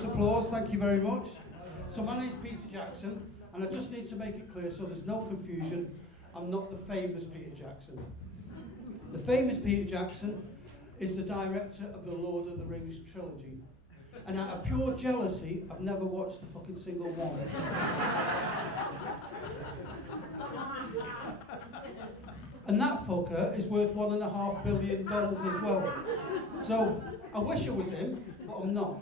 Fabulous applause, thank you very much. So my name's Peter Jackson, and I just need to make it clear so there's no confusion, I'm not the famous Peter Jackson. The famous Peter Jackson is the director of the Lord of the Rings trilogy. And out of pure jealousy, I've never watched a fucking single one. And that fucker is worth $1.5 billion as well. So I wish I was him, but I'm not.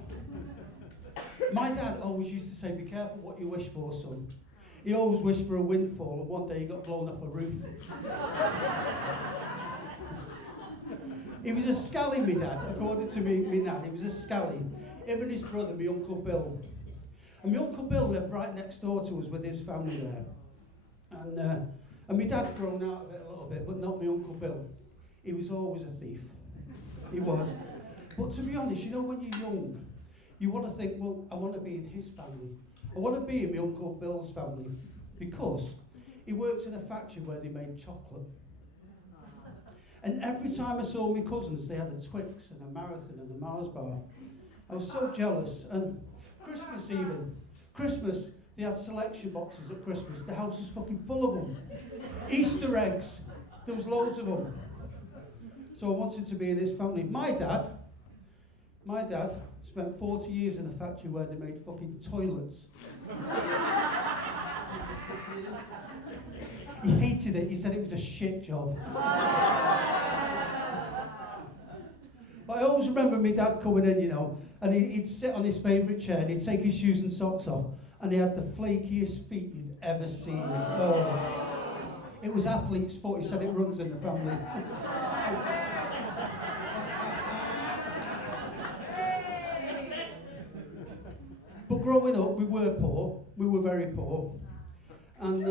My dad always used to say, be careful what you wish for, son. He always wished for a windfall, and one day he got blown off a roof. He was a scally, me dad, according to me nan. He was a scally. Him and his brother, my Uncle Bill. And my Uncle Bill lived right next door to us with his family there. And my dad had grown out of it a little bit, but not my Uncle Bill. He was always a thief. He was. But to be honest, you know, when you're young, you want to think, well, I want to be in his family. I want to be in my Uncle Bill's family because he worked in a factory where they made chocolate. And every time I saw my cousins, they had a Twix and a Marathon and a Mars bar. I was so jealous. And Christmas even. Christmas, they had selection boxes at Christmas. The house was fucking full of them. Easter eggs. There was loads of them. So I wanted to be in his family. My dad spent 40 years in a factory where they made fucking toilets. He hated it. He said it was a shit job. But I always remember my dad coming in, you know, and he'd sit on his favourite chair and he'd take his shoes and socks off, and he had the flakiest feet you'd ever seen. Oh. It was athlete's foot. He said it runs in the family. But growing up, we were poor. We were very poor. And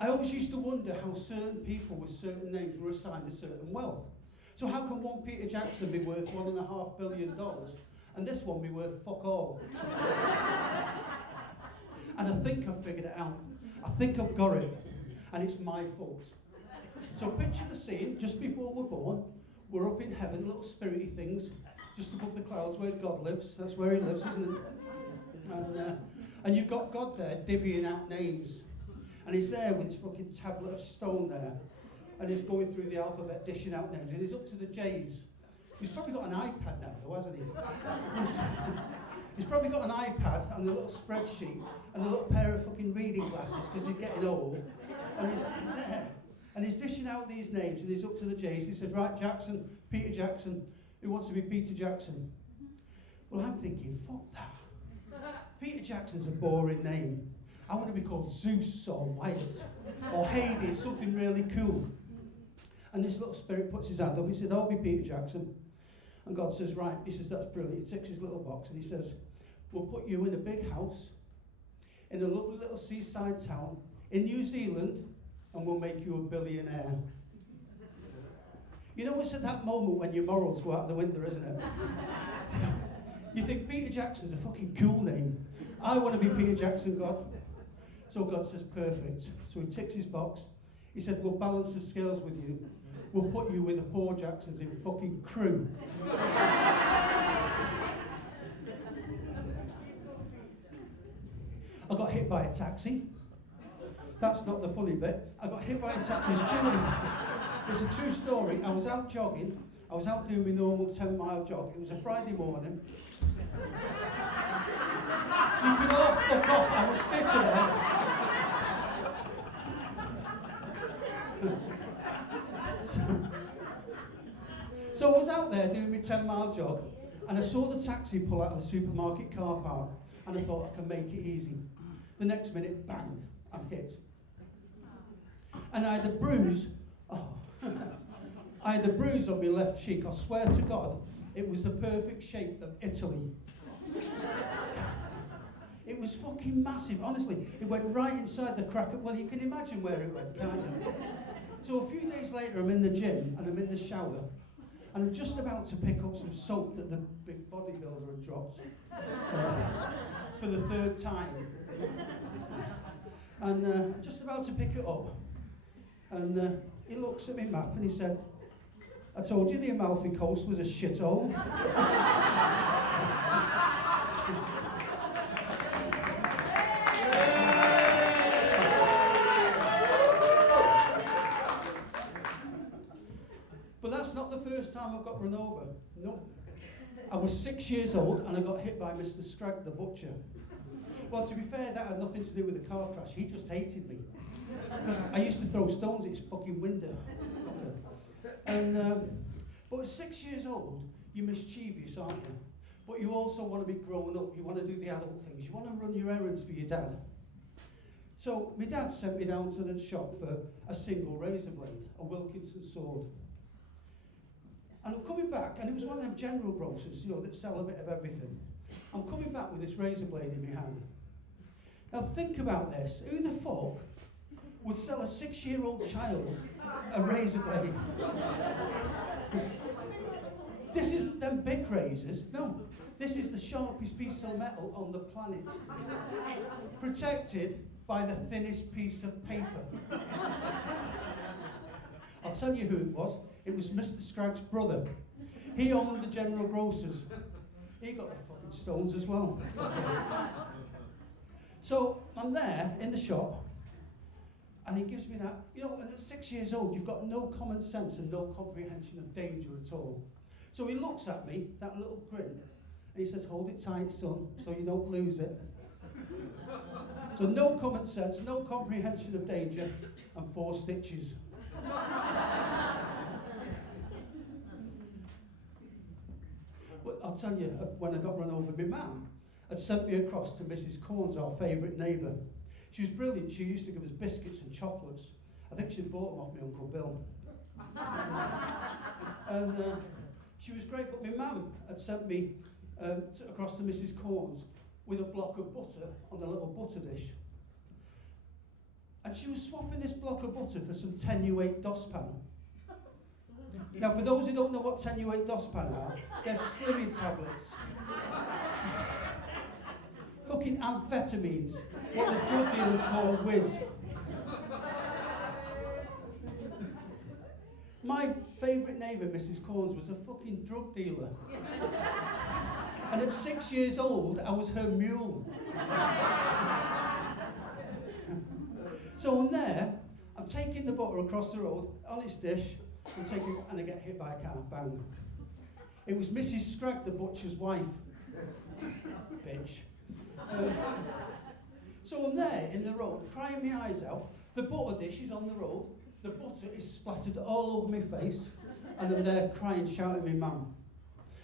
I always used to wonder how certain people with certain names were assigned a certain wealth. So how can one Peter Jackson be worth $1.5 billion and this one be worth fuck all? And I think I've figured it out. I think I've got it. And it's my fault. So picture the scene, just before we're born, we're up in heaven, little spirity things, just above the clouds where God lives. That's where he lives, isn't it? And you've got God there divvying out names. And he's there with his fucking tablet of stone there. And he's going through the alphabet, dishing out names. And he's up to the J's. He's probably got an iPad now, though, hasn't he? He's probably got an iPad and a little spreadsheet and a little pair of fucking reading glasses because he's getting old. And he's there. And he's dishing out these names and he's up to the J's. He says, right, Jackson, Peter Jackson. Who wants to be Peter Jackson? Well, I'm thinking, fuck that. Peter Jackson's a boring name. I want to be called Zeus or Wyatt or Hades, something really cool. And this little spirit puts his hand up. He said, I'll be Peter Jackson. And God says, right. He says, that's brilliant. He takes his little box and he says, we'll put you in a big house in a lovely little seaside town in New Zealand and we'll make you a billionaire. You know, it's at that moment when your morals go out the window, isn't it? You think Peter Jackson's a fucking cool name. I want to be Peter Jackson, God. So God says, perfect. So he ticks his box. He said, we'll balance the scales with you. We'll put you with the poor Jacksons in fucking Crewe. I got hit by a taxi. That's not the funny bit. I got hit by a taxi. It's a true story. I was out jogging. I was out doing my normal 10-mile jog. It was a Friday morning. You can all fuck off. I was fitter then. So I was out there doing my 10-mile jog, and I saw the taxi pull out of the supermarket car park, and I thought I can make it easy. The next minute, bang, I'm hit. And I had a bruise. I had a bruise on my left cheek. I swear to God, it was the perfect shape of Italy. It was fucking massive, honestly. It went right inside the crack. Well, you can imagine where it went, can't you? So a few days later, I'm in the gym and I'm in the shower, and I'm just about to pick up some soap that the big bodybuilder had dropped for the third time. And just about to pick it up, and he looks at my map and he said, I told you the Amalfi Coast was a shithole. that's not the first time I've got run over. No. I was 6 years old and I got hit by Mr. Scragg, the butcher. Well, to be fair, that had nothing to do with the car crash. He just hated me. Because I used to throw stones at his fucking window. And, but at 6 years old, you're mischievous, aren't you? But you also want to be grown up. You want to do the adult things. You want to run your errands for your dad. So my dad sent me down to the shop for a single razor blade, a Wilkinson sword. And I'm coming back, and it was one of them general grocers, you know, that sell a bit of everything. I'm coming back with this razor blade in my hand. Now think about this. Who the fuck would sell a 6-year-old child a razor blade? This isn't them big razors, no. This is the sharpest piece of metal on the planet. Protected by the thinnest piece of paper. I'll tell you who it was. It was Mr. Scragg's brother. He owned the general grocers. He got the fucking stones as well. So I'm there in the shop, and he gives me that, you know, and at 6 years old, you've got no common sense and no comprehension of danger at all. So he looks at me, that little grin, and he says, hold it tight, son, so you don't lose it. So no common sense, no comprehension of danger, and 4 stitches. Well, I'll tell you, when I got run over, my mum had sent me across to Mrs. Corns, our favourite neighbour. She was brilliant. She used to give us biscuits and chocolates. I think she'd bought them off my Uncle Bill. And she was great, but my mum had sent me across to Mrs. Corns with a block of butter on a little butter dish. And she was swapping this block of butter for some Tenuate DOSPAN. Now, for those who don't know what Tenuate DOSPAN are, they're slimming tablets. Fucking amphetamines, what the drug dealers call whiz. My favourite neighbour, Mrs. Corns, was a fucking drug dealer. And at 6 years old, I was her mule. So I'm there, I'm taking the butter across the road, on its dish, and I get hit by a car, bang. It was Mrs. Scragg, the butcher's wife. Bitch. So I'm there in the road, crying my eyes out. The butter dish is on the road. The butter is splattered all over my face. And I'm there crying, shouting at my mum.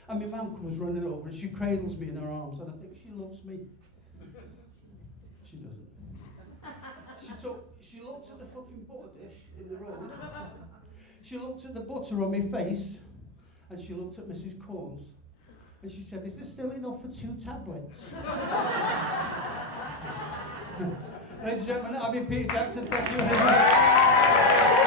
And my mum comes running over and she cradles me in her arms. And I think she loves me. She doesn't. She looked at the fucking butter dish in the road. She looked at the butter on my face. And she looked at Mrs. Corns. And she said, is there still enough for 2 tablets? Ladies and gentlemen, I've been Peter Jackson. Thank you very much.